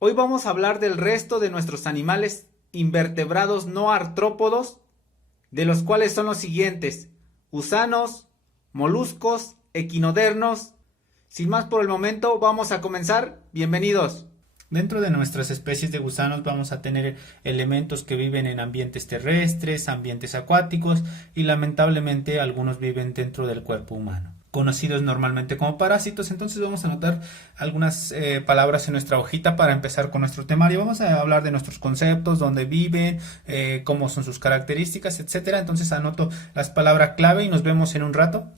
Hoy vamos a hablar del resto de nuestros animales invertebrados no artrópodos, de los cuales son los siguientes: gusanos, moluscos, equinodermos. Sin más por el momento, vamos a comenzar. Bienvenidos. Dentro de nuestras especies de gusanos vamos a tener elementos que viven en ambientes terrestres, ambientes acuáticos y lamentablemente algunos viven dentro del cuerpo humano, conocidos normalmente como parásitos. Entonces vamos a anotar algunas palabras en nuestra hojita para empezar con nuestro temario. Vamos a hablar de nuestros conceptos, dónde viven, cómo son sus características, etcétera. Entonces anoto las palabras clave y nos vemos en un rato.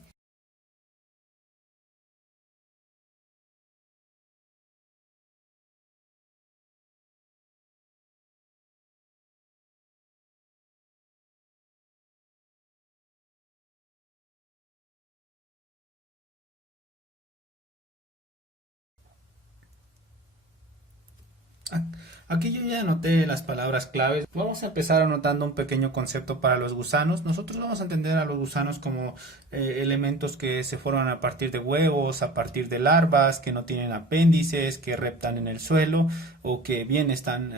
Aquí yo ya anoté las palabras claves. Vamos a empezar anotando un pequeño concepto para los gusanos. Nosotros vamos a entender a los gusanos como elementos que se forman a partir de huevos, a partir de larvas, que no tienen apéndices, que reptan en el suelo o que bien están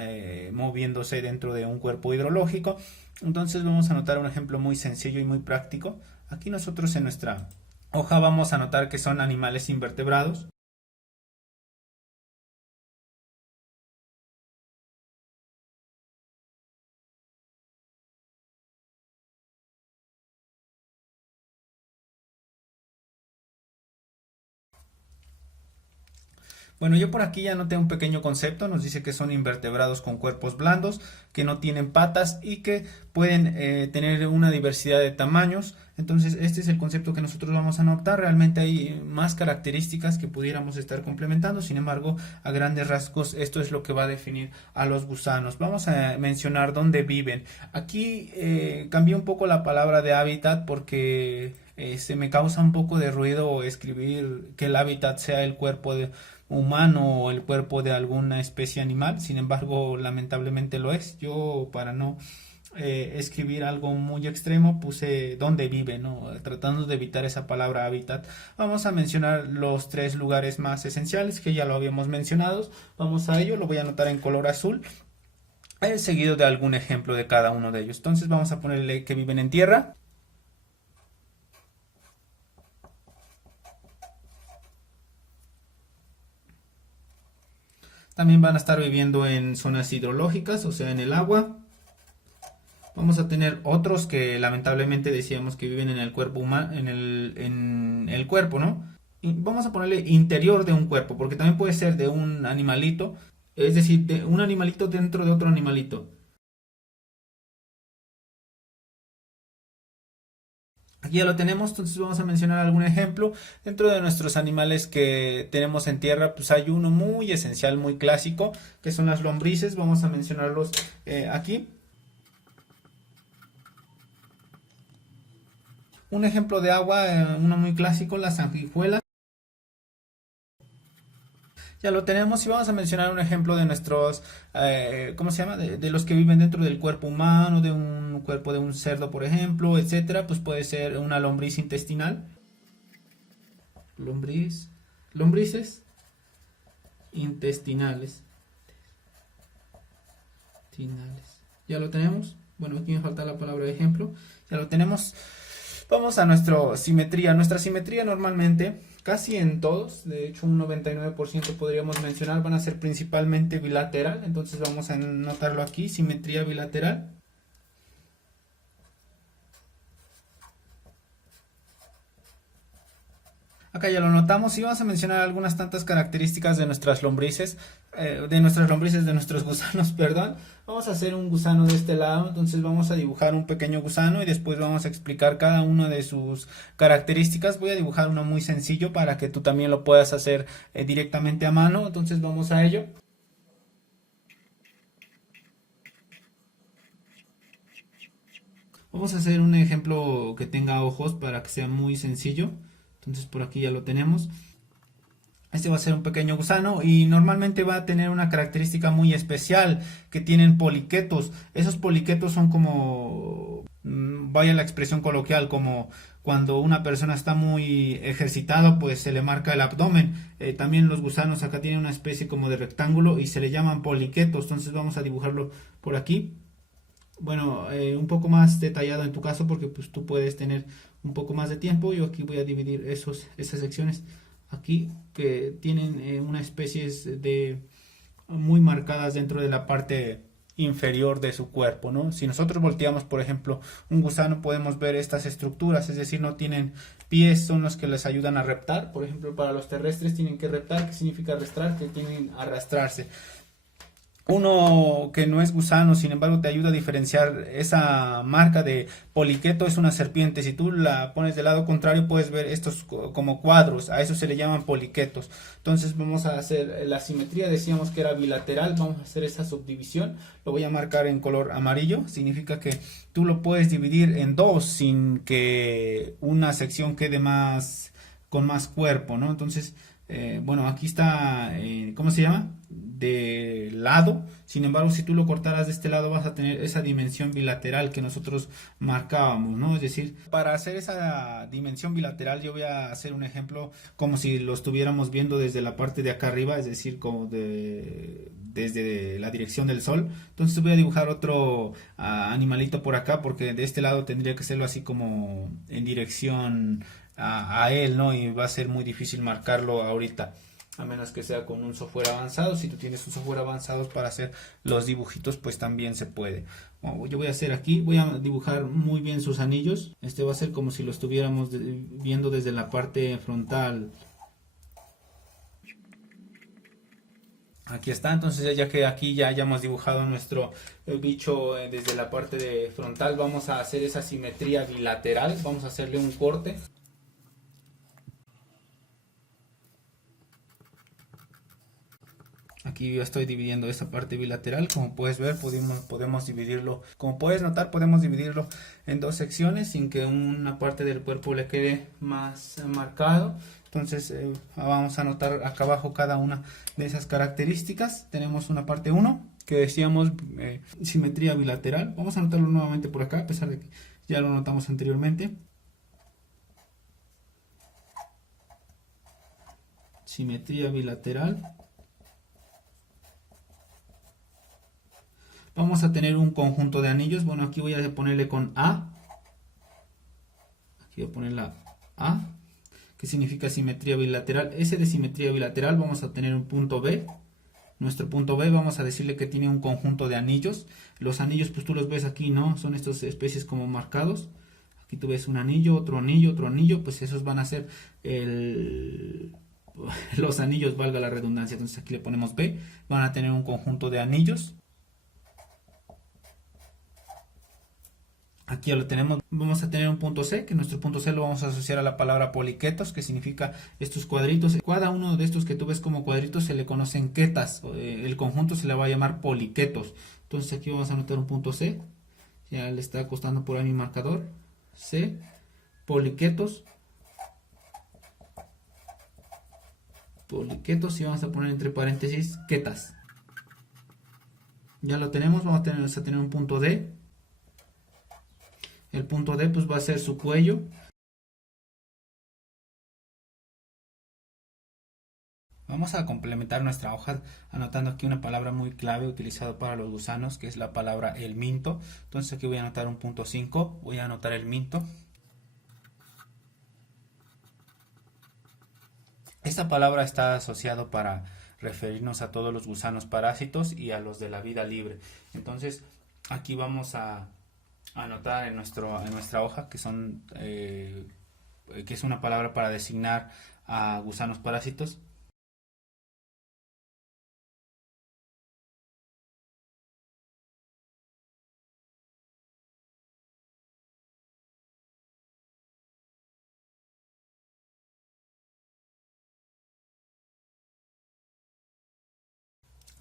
moviéndose dentro de un cuerpo hidrológico. Entonces vamos a anotar un ejemplo muy sencillo y muy práctico. Aquí nosotros en nuestra hoja vamos a anotar que son animales invertebrados. Bueno, yo por aquí ya noté un pequeño concepto. Nos dice que son invertebrados con cuerpos blandos, que no tienen patas y que pueden tener una diversidad de tamaños. Entonces este es el concepto que nosotros vamos a anotar. Realmente hay más características que pudiéramos estar complementando. Sin embargo, a grandes rasgos esto es lo que va a definir a los gusanos. Vamos a mencionar dónde viven. Aquí cambié un poco la palabra de hábitat porque se me causa un poco de ruido escribir que el hábitat sea el cuerpo humano o el cuerpo de alguna especie animal. Sin embargo, lamentablemente lo es. Yo, para no escribir algo muy extremo, puse dónde vive, ¿no? Tratando de evitar esa palabra hábitat. Vamos a mencionar los tres lugares más esenciales que ya lo habíamos mencionado. Vamos a ello, lo voy a anotar en color azul, seguido de algún ejemplo de cada uno de ellos. Entonces vamos a ponerle que viven en tierra. También van a estar viviendo en zonas hidrológicas, o sea, en el agua. Vamos a tener otros que lamentablemente decíamos que viven en el cuerpo humano, en el cuerpo, ¿no? Y vamos a ponerle interior de un cuerpo, porque también puede ser de un animalito, es decir, de un animalito dentro de otro animalito. Aquí ya lo tenemos. Entonces vamos a mencionar algún ejemplo. Dentro de nuestros animales que tenemos en tierra, pues hay uno muy esencial, muy clásico, que son las lombrices. Vamos a mencionarlos aquí. Un ejemplo de agua, uno muy clásico, la sanguijuela. Ya lo tenemos y vamos a mencionar un ejemplo de nuestros, ¿cómo se llama? De los que viven dentro del cuerpo humano, de un cuerpo de un cerdo, por ejemplo, etcétera. Pues puede ser una lombriz intestinal. Lombriz, lombrices intestinales. Ya lo tenemos. Bueno, aquí me falta la palabra de ejemplo. Ya lo tenemos. Vamos a nuestra simetría. Nuestra simetría normalmente, casi en todos, de hecho un 99% podríamos mencionar, van a ser principalmente bilateral. Entonces vamos a anotarlo aquí, simetría bilateral. Acá ya lo notamos y vamos a mencionar algunas tantas características de nuestras lombrices, de nuestros gusanos, perdón. Vamos a hacer un gusano de este lado. Entonces vamos a dibujar un pequeño gusano y después vamos a explicar cada una de sus características. Voy a dibujar uno muy sencillo para que tú también lo puedas hacer directamente a mano. Entonces vamos a ello. Vamos a hacer un ejemplo que tenga ojos para que sea muy sencillo. Entonces por aquí ya lo tenemos. Este va a ser un pequeño gusano y normalmente va a tener una característica muy especial, que tienen poliquetos. Esos poliquetos son como vaya la expresión coloquial, como cuando una persona está muy ejercitada, pues se le marca el abdomen. También los gusanos acá tienen una especie como de rectángulo y se le llaman poliquetos. Entonces vamos a dibujarlo por aquí. Bueno, un poco más detallado en tu caso porque pues tú puedes tener un poco más de tiempo. Yo aquí voy a dividir esas secciones aquí que tienen una especie de muy marcadas dentro de la parte inferior de su cuerpo, ¿no? Si nosotros volteamos, por ejemplo, un gusano, podemos ver estas estructuras, es decir, no tienen pies, son los que les ayudan a reptar. Por ejemplo, para los terrestres tienen que reptar, que significa arrastrar, que tienen arrastrarse. Uno que no es gusano, sin embargo, te ayuda a diferenciar esa marca de poliqueto, es una serpiente. Si tú la pones del lado contrario, puedes ver estos como cuadros, a eso se le llaman poliquetos. Entonces vamos a hacer la simetría, decíamos que era bilateral, vamos a hacer esa subdivisión, lo voy a marcar en color amarillo, significa que tú lo puedes dividir en dos sin que una sección quede más con más cuerpo, ¿no? Entonces, bueno, aquí está, ¿cómo se llama? De lado. Sin embargo, si tú lo cortaras de este lado vas a tener esa dimensión bilateral que nosotros marcábamos, ¿no? Es decir, para hacer esa dimensión bilateral yo voy a hacer un ejemplo como si lo estuviéramos viendo desde la parte de acá arriba, es decir, como desde la dirección del sol. Entonces voy a dibujar otro animalito por acá porque de este lado tendría que serlo así como en dirección a él, ¿no? Y va a ser muy difícil marcarlo ahorita, a menos que sea con un software avanzado. Si tú tienes un software avanzado para hacer los dibujitos, pues también se puede. Bueno, yo voy a hacer aquí, voy a dibujar muy bien sus anillos. Este va a ser como si lo estuviéramos viendo desde la parte frontal. Aquí está, entonces ya que aquí ya hayamos dibujado nuestro bicho desde la parte de frontal, vamos a hacer esa simetría bilateral, vamos a hacerle un corte. Aquí yo estoy dividiendo esa parte bilateral, como puedes ver, podemos dividirlo, como puedes notar, podemos dividirlo en dos secciones sin que una parte del cuerpo le quede más marcado. Entonces vamos a anotar acá abajo cada una de esas características. Tenemos una parte 1 que decíamos simetría bilateral. Vamos a anotarlo nuevamente por acá, a pesar de que ya lo notamos anteriormente. Simetría bilateral. Vamos a tener un conjunto de anillos. Bueno, aquí voy a ponerle con A. Aquí voy a poner la A, que significa simetría bilateral. Ese de simetría bilateral vamos a tener un punto B. Nuestro punto B vamos a decirle que tiene un conjunto de anillos. Los anillos pues tú los ves aquí, ¿no? Son estas especies como marcados. Aquí tú ves un anillo, otro anillo. Pues esos van a ser los anillos, valga la redundancia. Entonces aquí le ponemos B. Van a tener un conjunto de anillos. Aquí ya lo tenemos. Vamos a tener un punto C, que nuestro punto C lo vamos a asociar a la palabra poliquetos, que significa estos cuadritos. Cada uno de estos que tú ves como cuadritos se le conocen quetas. El conjunto se le va a llamar poliquetos. Entonces aquí vamos a anotar un punto C. Ya le está costando por ahí mi marcador. C, poliquetos. Poliquetos y vamos a poner entre paréntesis quetas. Ya lo tenemos. Vamos a tener un punto D. El punto D pues va a ser su cuello. Vamos a complementar nuestra hoja anotando aquí una palabra muy clave utilizada para los gusanos, que es la palabra el minto. Entonces aquí voy a anotar un punto 5, voy a anotar el minto. Esta palabra está asociada para referirnos a todos los gusanos parásitos y a los de la vida libre. Entonces aquí vamos a anotar en nuestra hoja que es una palabra para designar a gusanos parásitos.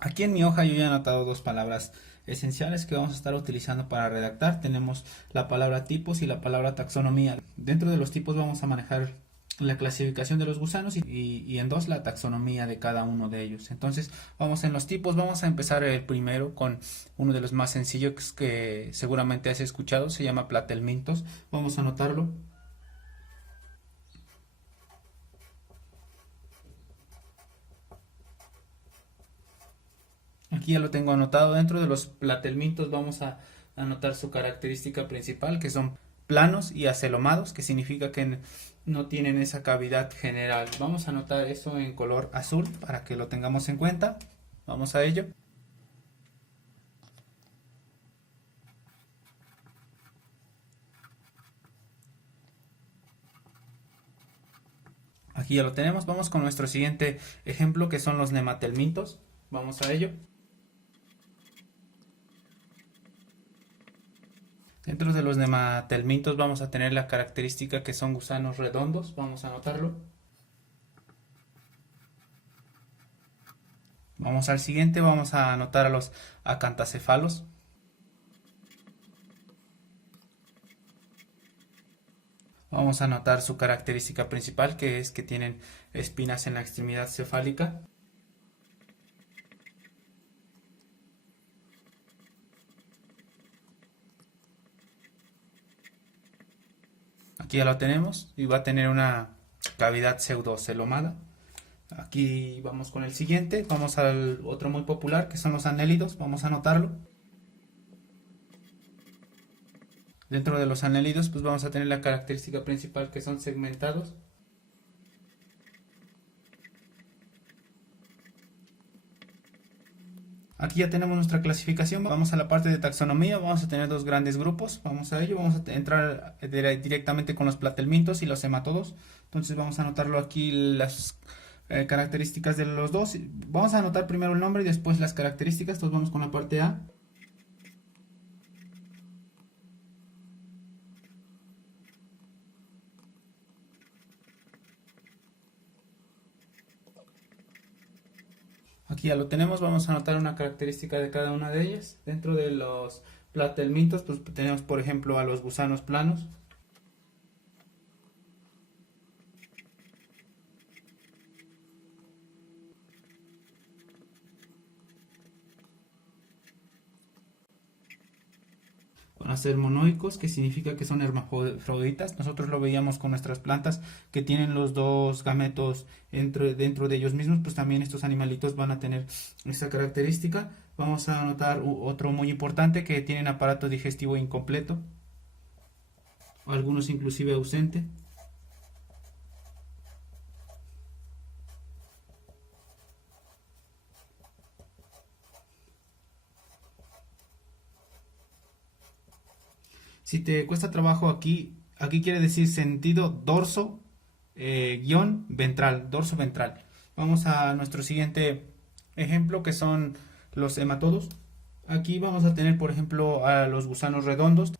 Aquí en mi hoja yo ya he anotado dos palabras esenciales que vamos a estar utilizando para redactar. Tenemos la palabra tipos y la palabra taxonomía. Dentro de los tipos vamos a manejar la clasificación de los gusanos y en dos la taxonomía de cada uno de ellos. Entonces vamos en los tipos, vamos a empezar el primero con uno de los más sencillos que seguramente has escuchado, se llama Platelmintos. Vamos a anotarlo. Aquí ya lo tengo anotado. Dentro de los platelmintos vamos a anotar su característica principal, que son planos y acelomados, que significa que no tienen esa cavidad general. Vamos a anotar eso en color azul para que lo tengamos en cuenta. Vamos a ello. Aquí ya lo tenemos. Vamos con nuestro siguiente ejemplo, que son los nematelmintos. Vamos a ello. Dentro de los nematelmintos vamos a tener la característica que son gusanos redondos. Vamos a anotarlo. Vamos al siguiente, vamos a anotar a los acantacefalos. Vamos a anotar su característica principal, que es que tienen espinas en la extremidad cefálica. Aquí ya lo tenemos y va a tener una cavidad pseudocelomada. Aquí vamos con el siguiente, vamos al otro muy popular, que son los anélidos. Vamos a anotarlo. Dentro de los anélidos pues vamos a tener la característica principal, que son segmentados. Aquí ya tenemos nuestra clasificación. Vamos a la parte de taxonomía. Vamos a tener dos grandes grupos. Vamos a ello. Vamos a entrar directamente con los platelmintos y los hematodos. Entonces vamos a anotarlo aquí, las características de los dos. Vamos a anotar primero el nombre y después las características. Entonces vamos con la parte A. Aquí ya lo tenemos, vamos a anotar una característica de cada una de ellas. Dentro de los platelmintos pues tenemos, por ejemplo, a los gusanos planos. Van a ser monoicos, que significa que son hermafroditas. Nosotros lo veíamos con nuestras plantas, que tienen los dos gametos dentro de ellos mismos. Pues también estos animalitos van a tener esta característica. Vamos a anotar otro muy importante, que tienen aparato digestivo incompleto, o algunos inclusive ausente. Si te cuesta trabajo aquí quiere decir sentido dorso guión ventral, dorso ventral. Vamos a nuestro siguiente ejemplo, que son los hematodos. Aquí vamos a tener, por ejemplo, a los gusanos redondos.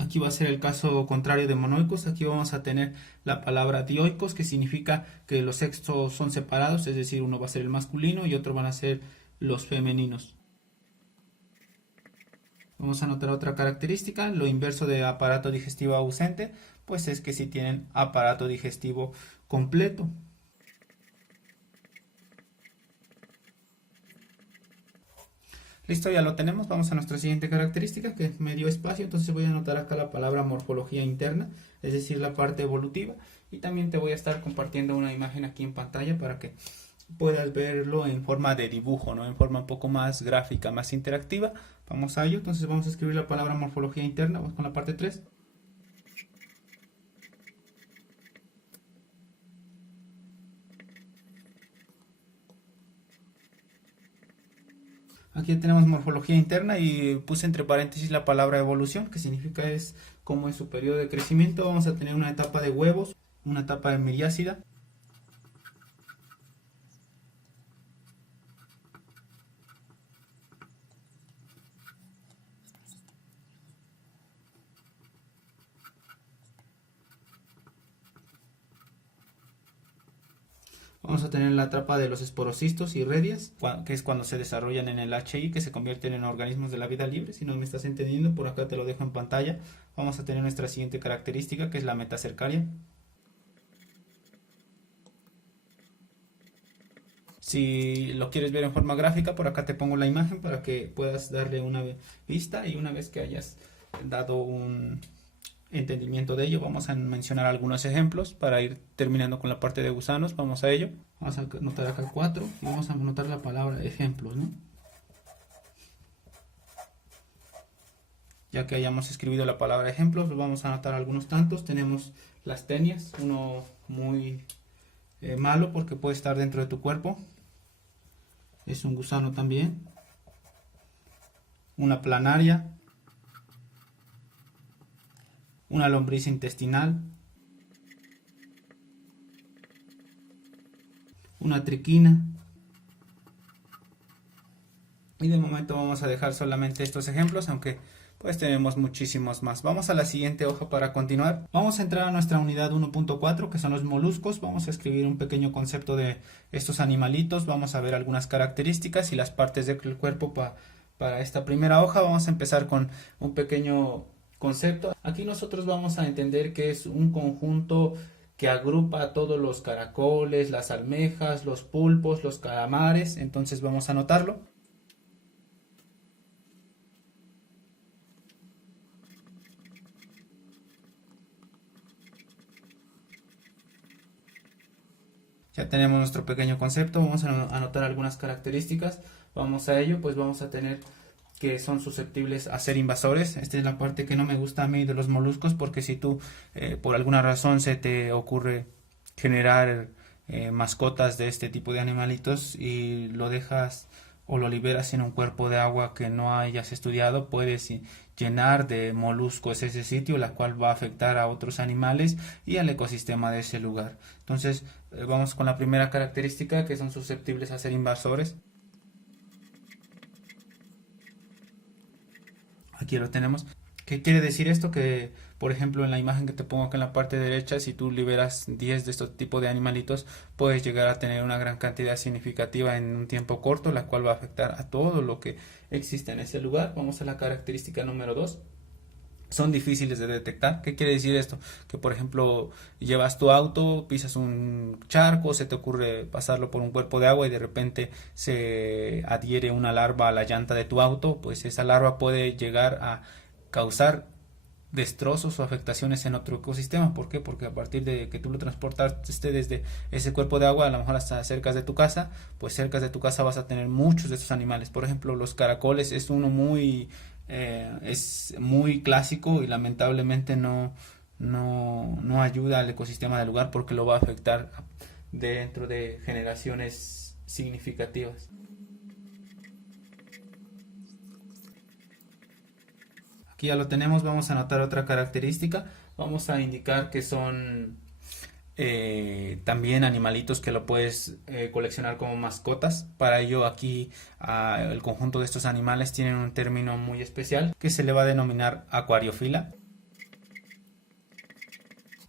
Aquí va a ser el caso contrario de monoicos. Aquí vamos a tener la palabra dioicos, que significa que los sexos son separados, es decir, uno va a ser el masculino y otro van a ser los femeninos. Vamos a anotar otra característica, lo inverso de aparato digestivo ausente, pues es que si tienen aparato digestivo completo. Listo, ya lo tenemos. Vamos a nuestra siguiente característica, que es medio espacio. Entonces voy a anotar acá la palabra morfología interna, es decir, la parte evolutiva. Y también te voy a estar compartiendo una imagen aquí en pantalla para que puedas verlo en forma de dibujo, ¿no? En forma un poco más gráfica, más interactiva. Vamos a ello. Entonces vamos a escribir la palabra morfología interna. Vamos con la parte 3. Aquí tenemos morfología interna y puse entre paréntesis la palabra evolución, que significa es como en su periodo de crecimiento. Vamos a tener una etapa de huevos, una etapa de miriácida. Vamos a tener la trapa de los esporocistos y redias, que es cuando se desarrollan en el HI, que se convierten en organismos de la vida libre. Si no me estás entendiendo, por acá te lo dejo en pantalla. Vamos a tener nuestra siguiente característica, que es la metacercaria. Si lo quieres ver en forma gráfica, por acá te pongo la imagen para que puedas darle una vista, y una vez que hayas dado un entendimiento de ello, vamos a mencionar algunos ejemplos para ir terminando con la parte de gusanos. Vamos a ello. Vamos a anotar acá 4 y vamos a anotar la palabra ejemplos, ¿no? Ya que hayamos escrito la palabra ejemplos, vamos a anotar algunos tantos. Tenemos las tenias, uno muy malo porque puede estar dentro de tu cuerpo. Es un gusano también. Una planaria. Una lombriz intestinal. Una triquina. Y de momento vamos a dejar solamente estos ejemplos, aunque pues tenemos muchísimos más. Vamos a la siguiente hoja para continuar. Vamos a entrar a nuestra unidad 1.4, que son los moluscos. Vamos a escribir un pequeño concepto de estos animalitos. Vamos a ver algunas características y las partes del cuerpo para esta primera hoja. Vamos a empezar con un pequeño concepto. Aquí nosotros vamos a entender que es un conjunto que agrupa a todos los caracoles, las almejas, los pulpos, los calamares. Entonces vamos a anotarlo. Ya tenemos nuestro pequeño concepto. Vamos a anotar algunas características. Vamos a ello, pues vamos a tener que son susceptibles a ser invasores. Esta es la parte que no me gusta a mí de los moluscos, porque si tú por alguna razón se te ocurre generar mascotas de este tipo de animalitos y lo dejas o lo liberas en un cuerpo de agua que no hayas estudiado, puedes llenar de moluscos ese sitio, la cual va a afectar a otros animales y al ecosistema de ese lugar. Entonces vamos con la primera característica, que son susceptibles a ser invasores. Aquí lo tenemos. ¿Qué quiere decir esto? Que, por ejemplo, en la imagen que te pongo acá en la parte derecha, si tú liberas 10 de estos tipos de animalitos, puedes llegar a tener una gran cantidad significativa en un tiempo corto, la cual va a afectar a todo lo que existe en ese lugar. Vamos a la característica número 2. Son difíciles de detectar. ¿Qué quiere decir esto? Que, por ejemplo, llevas tu auto, pisas un charco, se te ocurre pasarlo por un cuerpo de agua y de repente se adhiere una larva a la llanta de tu auto, pues esa larva puede llegar a causar destrozos o afectaciones en otro ecosistema. ¿Por qué? Porque a partir de que tú lo transportaste desde ese cuerpo de agua, a lo mejor hasta cerca de tu casa, pues cerca de tu casa vas a tener muchos de estos animales. Por ejemplo, los caracoles es uno es muy clásico y lamentablemente no ayuda al ecosistema del lugar, porque lo va a afectar dentro de generaciones significativas. Aquí ya lo tenemos. Vamos a anotar otra característica. Vamos a indicar que son también animalitos que lo puedes coleccionar como mascotas. Para ello aquí el conjunto de estos animales tienen un término muy especial que se le va a denominar acuariofila.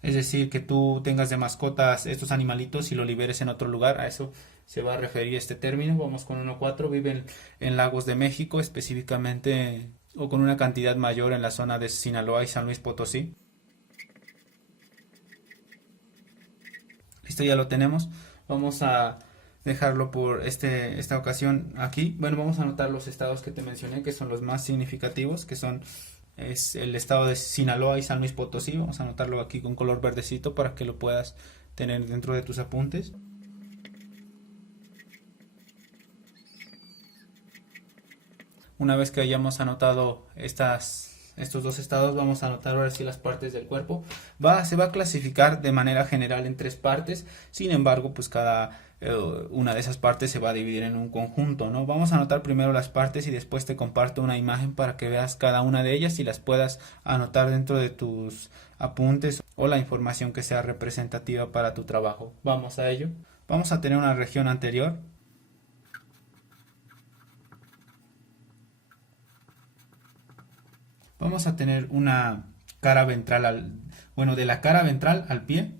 Es decir, que tú tengas de mascotas estos animalitos y lo liberes en otro lugar. A eso se va a referir este término. Vamos con 1.4. Viven en lagos de México, específicamente, o con una cantidad mayor en la zona de Sinaloa y San Luis Potosí. Listo, ya lo tenemos. Vamos a dejarlo por esta ocasión aquí. Bueno, vamos a anotar los estados que te mencioné, que son los más significativos, que es el estado de Sinaloa y San Luis Potosí. Vamos a anotarlo aquí con color verdecito para que lo puedas tener dentro de tus apuntes. Una vez que hayamos anotado estos dos estados, vamos a anotar ahora sí las partes del cuerpo. Se va a clasificar de manera general en 3 partes. Sin embargo, pues cada una de esas partes se va a dividir en un conjunto, ¿no? Vamos a anotar primero las partes y después te comparto una imagen para que veas cada una de ellas y las puedas anotar dentro de tus apuntes o la información que sea representativa para tu trabajo. Vamos a ello. Vamos a tener una región anterior. Vamos a tener una cara ventral de la cara ventral al pie.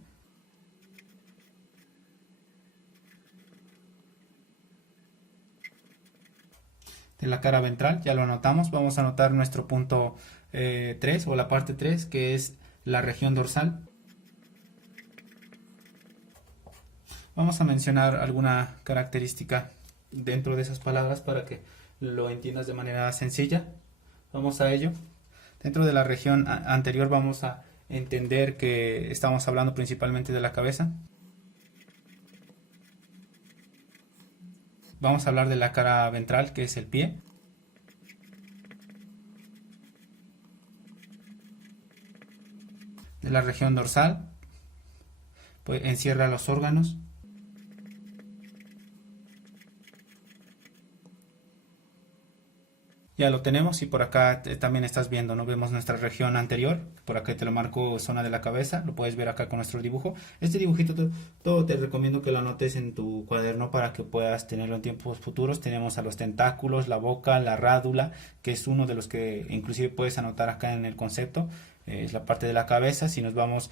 de la cara ventral, ya lo anotamos. Vamos a anotar nuestro punto 3 o la parte 3, que es la región dorsal. Vamos a mencionar alguna característica dentro de esas palabras para que lo entiendas de manera sencilla. Vamos a ello. Dentro de la región anterior vamos a entender que estamos hablando principalmente de la cabeza. Vamos a hablar de la cara ventral, que es el pie. De la región dorsal, pues encierra los órganos. Ya lo tenemos y por acá también estás viendo, ¿no? Vemos nuestra región anterior, por acá te lo marco zona de la cabeza, lo puedes ver acá con nuestro dibujo. Este dibujito todo te recomiendo que lo anotes en tu cuaderno para que puedas tenerlo en tiempos futuros. Tenemos a los tentáculos, la boca, la rádula, que es uno de los que inclusive puedes anotar acá en el concepto, es la parte de la cabeza. Si nos vamos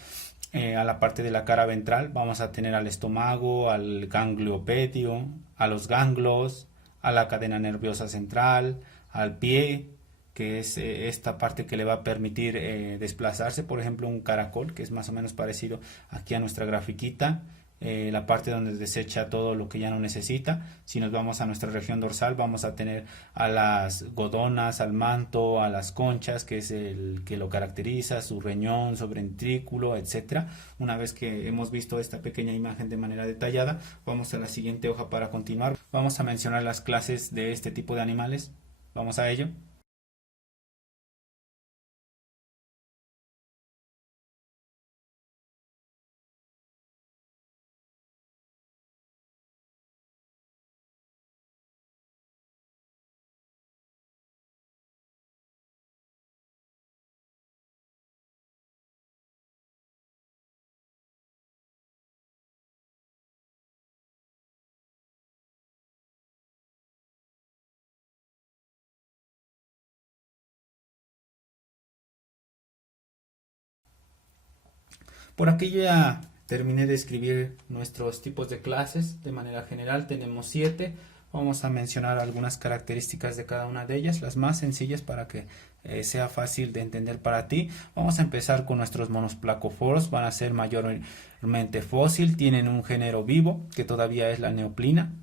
a la parte de la cara ventral, vamos a tener al estómago, al ganglio pedio, a los ganglios, a la cadena nerviosa central, al pie, que es esta parte que le va a permitir desplazarse, por ejemplo un caracol, que es más o menos parecido aquí a nuestra grafiquita, la parte donde desecha todo lo que ya no necesita. Si nos vamos a nuestra región dorsal, vamos a tener a las godonas, al manto, a las conchas, que es el que lo caracteriza, su riñón, su ventrículo, etcétera. Una vez que hemos visto esta pequeña imagen de manera detallada, vamos a la siguiente hoja para continuar. Vamos a mencionar las clases de este tipo de animales. Vamos a ello. Por aquí yo ya terminé de escribir nuestros tipos de clases. De manera general tenemos 7. Vamos a mencionar algunas características de cada una de ellas, las más sencillas para que sea fácil de entender para ti. Vamos a empezar con nuestros monos placoforos. Van a ser mayormente fósil, tienen un género vivo que todavía es la neopilina,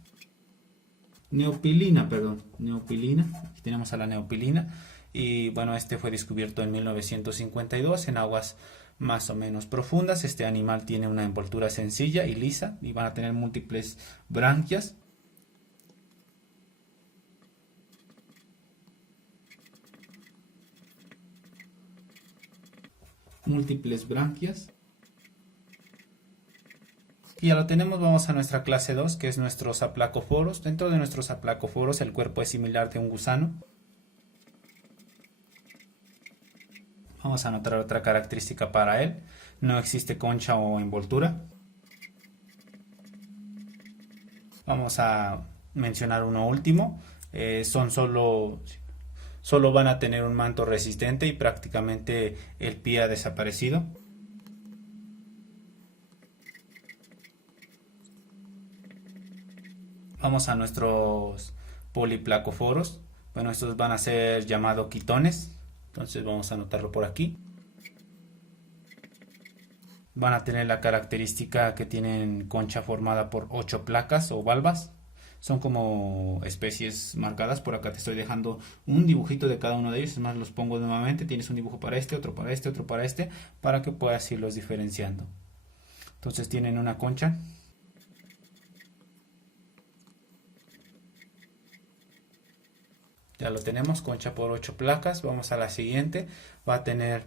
perdón, neopilina. Aquí tenemos a la neopilina y bueno, este fue descubierto en 1952 en aguas más o menos profundas. Este animal tiene una envoltura sencilla y lisa y van a tener múltiples branquias. Múltiples branquias. Y ya lo tenemos, vamos a nuestra clase 2, que es nuestros aplacoforos. Dentro de nuestros aplacoforos el cuerpo es similar de un gusano. Vamos a anotar otra característica para él. No existe concha o envoltura. Vamos a mencionar uno último. Son solo van a tener un manto resistente y prácticamente el pie ha desaparecido. Vamos a nuestros poliplacoforos. Bueno, estos van a ser llamados quitones. Entonces vamos a anotarlo por aquí. Van a tener la característica que tienen concha formada por 8 placas o valvas. Son como especies marcadas. Por acá te estoy dejando un dibujito de cada uno de ellos. Es más, los pongo nuevamente. Tienes un dibujo para este, otro para este, otro para este, para que puedas irlos diferenciando. Entonces tienen una concha. Ya lo tenemos, concha por 8 placas. Vamos a la siguiente. Va a tener,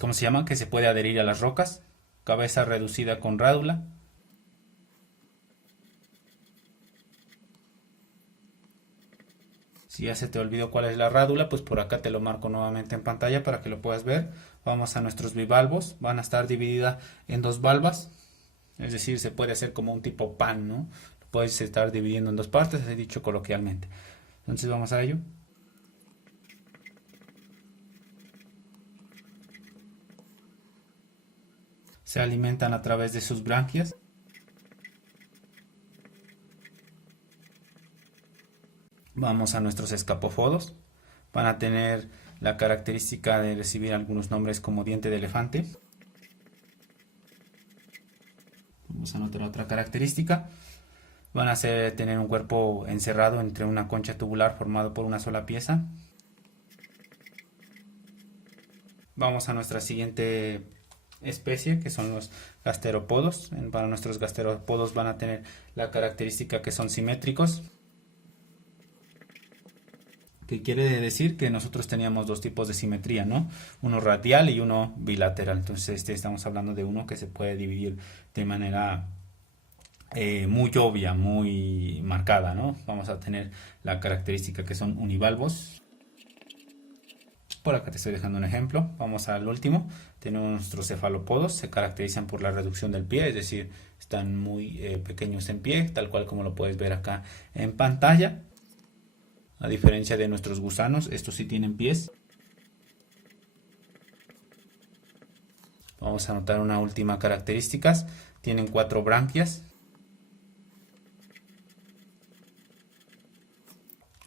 ¿cómo se llama? Que se puede adherir a las rocas. Cabeza reducida con rádula. Si ya se te olvidó cuál es la rádula, pues por acá te lo marco nuevamente en pantalla para que lo puedas ver. Vamos a nuestros bivalvos. Van a estar divididas en 2 valvas. Es decir, se puede hacer como un tipo pan, ¿no? Lo puedes estar dividiendo en 2 partes, he dicho coloquialmente. Entonces vamos a ello. Se alimentan a través de sus branquias. Vamos a nuestros escapópodos. Van a tener la característica de recibir algunos nombres como diente de elefante. Vamos a notar otra característica. Van a tener un cuerpo encerrado entre una concha tubular formado por una sola pieza. Vamos a nuestra siguiente especie, que son los gasterópodos. Para nuestros gasterópodos van a tener la característica que son simétricos, que quiere decir que nosotros teníamos dos tipos de simetría, ¿no? Uno radial y uno bilateral. Entonces estamos hablando de uno que se puede dividir de manera muy obvia, muy marcada, ¿no? Vamos a tener la característica que son univalvos. Por acá te estoy dejando un ejemplo. Vamos al último. Tenemos nuestros cefalópodos. Se caracterizan por la reducción del pie, es decir, están muy pequeños en pie, tal cual como lo puedes ver acá en pantalla. A diferencia de nuestros gusanos, estos sí tienen pies. Vamos a notar una última característica. Tienen 4 branquias.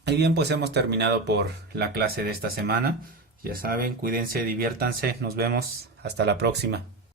Y bien, pues hemos terminado por la clase de esta semana. Ya saben, cuídense, diviértanse. Nos vemos. Hasta la próxima.